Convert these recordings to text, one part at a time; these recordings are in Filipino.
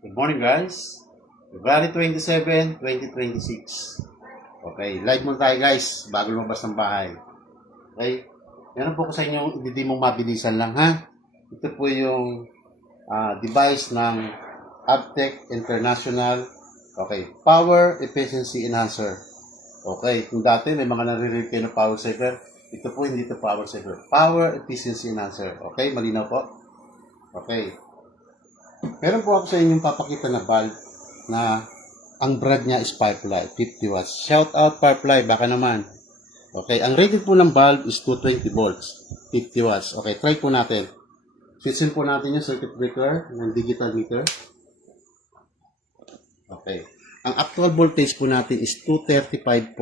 Good morning guys. February 27, 2026. Okay, live muna tayo guys bago lumabas ng bahay. Okay, meron po ko sa inyo hindi mong mabilisan lang ha. Ito po yung device ng Avtech International. Okay, Power Efficiency Enhancer. Okay, kung dati may mga naririnig kayo na power saver, ito po hindi ito power saver. Power Efficiency Enhancer. Okay, malinaw po? Okay. Meron po ako sa inyong papakita na valve na ang brand niya is Firefly, 50 watts. Shout out Firefly, baka naman. Okay, ang rated po ng valve is 220 volts, 50 watts. Okay, try po natin. Switchin po natin yung circuit breaker ng digital meter. Okay. Ang actual voltage po natin is 235.3.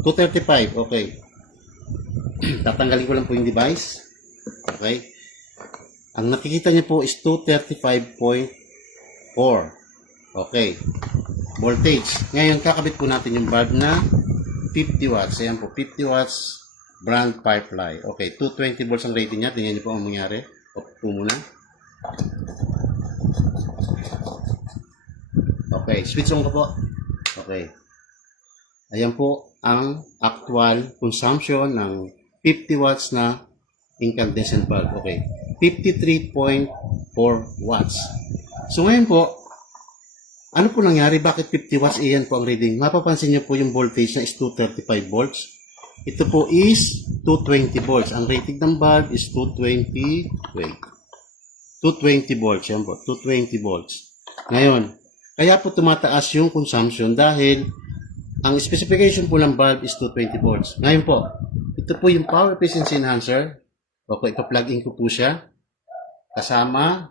235, okay. Tatanggalin ko lang po yung device. Okay. Ang nakikita niyo po is 235.4. Okay. Voltage. Ngayon, kakabit po natin yung bulb na 50 watts. Ayan po, 50 watts brand Firefly. Okay, 220 volts ang rating niya. Tingnan niyo po ang mangyari. Off po muna. Okay, switch on ko po. Okay. Ayan po ang actual consumption ng 50 watts na incandescent bulb. Okay. 53.4 watts. So ngayon po, ano po nangyari? Bakit 50 watts? Iyan po ang reading. Mapapansin niyo po yung voltage na is 235 volts. Ito po is 220 volts. Ang rating ng bulb is 220 volts. Yan po, 220 volts. Ngayon, kaya po tumataas yung consumption dahil ang specification po ng bulb is 220 volts. Ngayon po, ito po yung power efficiency enhancer. Okay, ipa-plug in ko po siya. Kasama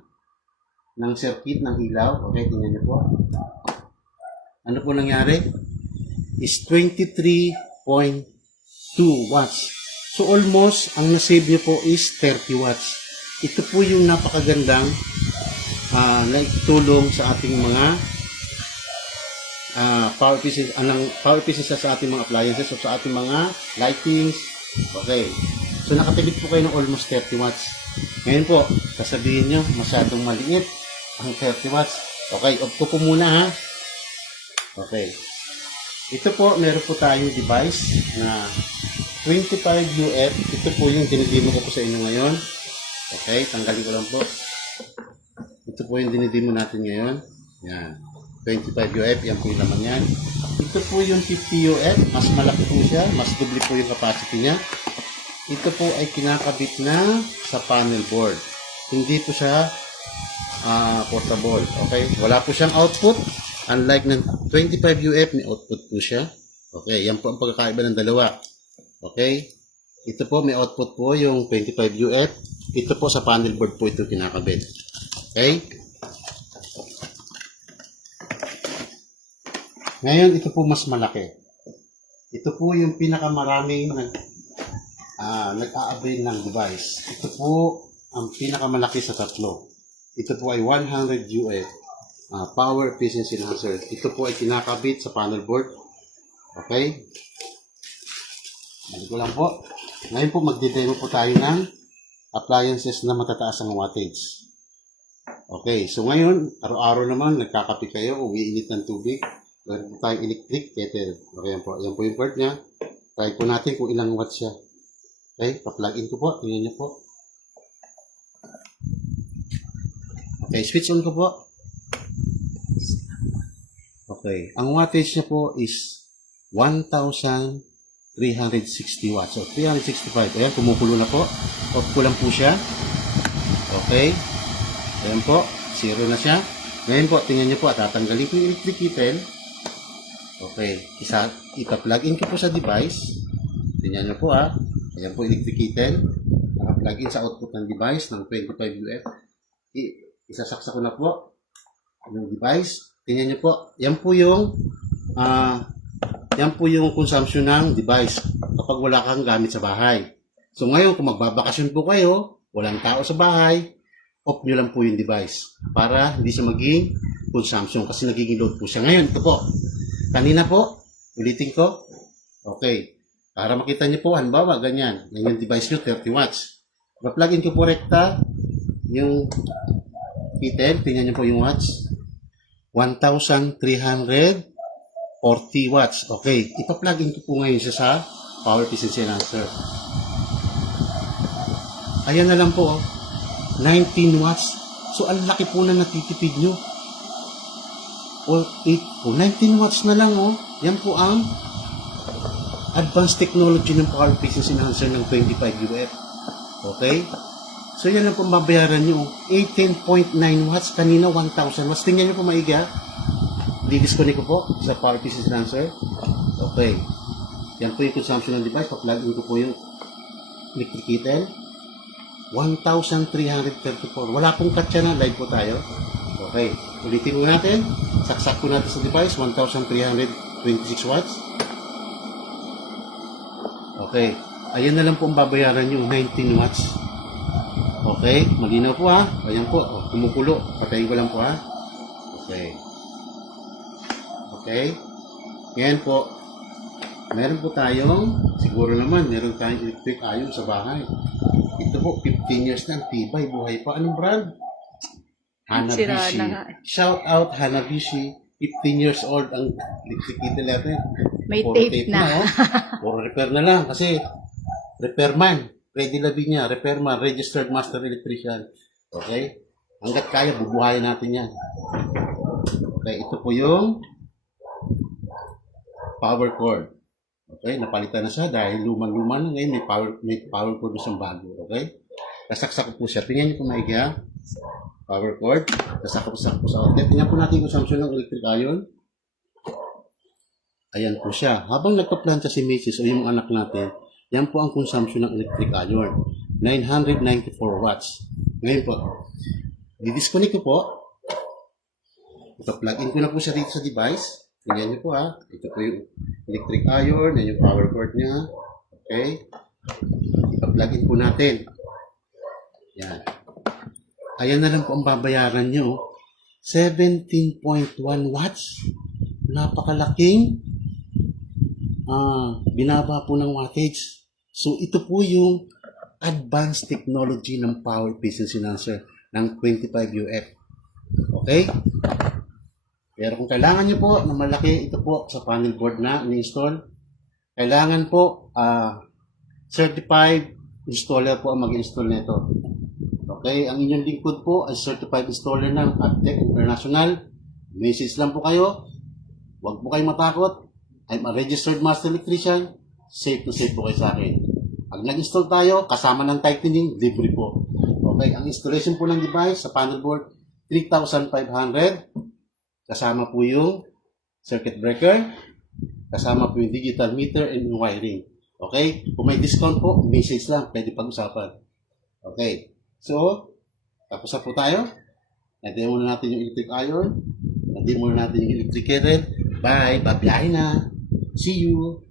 ng circuit ng ilaw. Okay, tingnan niyo po. Ano po nangyari? Is 23.2 watts. So almost, ang nasave niyo po is 30 watts. Ito po yung napakagandang naitulong sa ating mga power efficiency sa ating mga appliances o sa ating mga lightings. Okay. So nakatibit po kayo ng almost 30 watts. Ngayon po, sasabihin nyo, masyadong maliit ang 30 watts. Okay, off ko po muna ha. Okay. Ito po, meron po tayong device na 25 UF. Ito po yung dinidemo ko po sa inyo ngayon. Okay, tanggalin ko lang po. Ito po yung dinidemo natin ngayon. Yan. 25 UF, yan po yung laman yan. Ito po yung 50 UF. Mas malaki po siya. Mas doble po yung capacity niya. Ito po ay kinakabit na sa panel board. Hindi po siya portable. Okay? Wala po siyang output. Unlike ng 25 UF, may output po siya. Okay? Yan po ang pagkakaiba ng dalawa. Okay? Ito po, may output po yung 25 UF. Ito po sa panel board po ito kinakabit. Okay? Ngayon, ito po mas malaki. Ito po yung pinakamaraming nag-a-avail ng device. Ito po ang pinakamalaki sa tatlo. Ito po ay 100 UF power efficiency enhancer. Ito po ay kinakabit sa panel board. Okay? Balik ko lang po. Ngayon po magde-demo po tayo ng appliances na matataas ang wattage. Okay, so ngayon, araw-araw naman nagkakape kayo, umiinit ng tubig. Meron po tayong electric kettle. Okay, yan po yung part niya. Try po natin kung ilang watts siya. Okay, pa-plug in ko po. Tingnan niyo po. Okay, switch on ko po. Okay, ang wattage niya po is 1,360 watts. So, 365. Ayan, kumukulo na po. Off ko lang po siya. Okay. Ayan po. Zero na siya. Ngayon po, tingnan niyo po. Tatanggalin ko yung electric kettle. Okay. Ipa-plug in ko po sa device. Tingnan niyo po ha. Ayan po electric kettle. Naka-plug in sa output ng device ng 25 UF. Isasaksak ko na po yung device. Tingnan niyo po. Yan po yung consumption ng device kapag wala kang gamit sa bahay. So ngayon, kung magbabakasyon po kayo, walang tao sa bahay, off nyo lang po yung device para hindi siya maging consumption kasi nagiging load po siya. Ngayon, ito po. Kanina po, ulitin ko. Okay. Para makita niyo po, halimbawa, ganyan. Yung device nyo, 30 watts. Ma-plug in ko po rekta yung kettle, tingnan niyo po yung watts. 1,340 watts. Okay, ipa-plug in ko po ngayon siya sa power efficiency enhancer. Ayan na lang po, 19 watts. So, ang laki po na natitipid nyo. O, 19 watts na lang, oh. Yan po ang advanced technology ng power efficiency enhancer ng 25 UF. Okay? So, yan lang po mabayaran nyo. 18.9 watts. Kanina, 1,000 watts. Tingnan nyo po maigi, ha? Di-disconnect ko po sa power efficiency enhancer. Okay. Yan po yung consumption ng device. Pa-plug in ko po yung electric kettle. 1,334. Wala pong cut yan, ha? Live po tayo. Okay. Ulitin ko natin. Saksak po natin sa device. 1,326 watts. Okay. Ayan na lang po ang babayaran nyo. 19 watts. Okay. Malinaw po, ha? Ayan po. O, kumukulo. Patayin ko lang po, ha? Okay. Okay. Ngayon po, meron po tayong, siguro naman, meron tayong electric iron sa bahay. Ito po, 15 years na, tibay, buhay pa. Anong brand? Hanabishi. Shout out Hanabishi. 15 years old ang electric kettle natin. May Puro tape na. Oh. Puro repair na lang kasi repairman. Ready Lavinia, repairman, registered master electrician. Okay? Hanggat kaya, bubuhayin natin yan. Okay, ito po yung power cord. Okay, napalitan na siya dahil luma-luma na ngayon, may power cord na siyang bago. Okay? Kasaksak ko po siya. Tingnan niyo po maigi, ha? Power cord. Kasaksak po sa outlet. Tingnan po natin yung consumption ng electric iron. Ayan po siya. Habang nagpa-planta si Mrs. o yung anak natin, yan po ang consumption ng electric iron. 994 watts. Ngayon po, di-disconnect ko po. Ito, plug in ko na po siya dito sa device. Tingnan niyo po, ha. Ito po yung electric iron, yan yung power cord niya. Okay. Ipa-plug in po natin. Yan. Ayan na lang po ang babayaran nyo. 17.1 watts. Napakalaking binaba po ng wattage. So, ito po yung advanced technology ng power efficiency enhancer ng 25 UF. Okay? Pero kung kailangan nyo po na malaki, ito po sa panel board na ni-install, kailangan po certified installer po ang mag-install nito. Okay? Ang inyong lingkod po ay certified installer ng Adtech International. Message lang po kayo. Huwag po kayong matakot. I'm a registered master electrician. Safe to safe po kayo sa akin. Pag nag-install tayo, kasama ng tightening, libre po. Okay? Ang installation po ng device sa panel board, 3,500. Kasama po yung circuit breaker. Kasama po yung digital meter and yung wiring. Okay? Kung may discount po, message lang. Pwede pag-usapan. Okay. So, tapos na po tayo. Nandiyan muna natin yung electric iron. Nandiyan muna natin yung electric kettle. Bye. Babiyahin na. See you.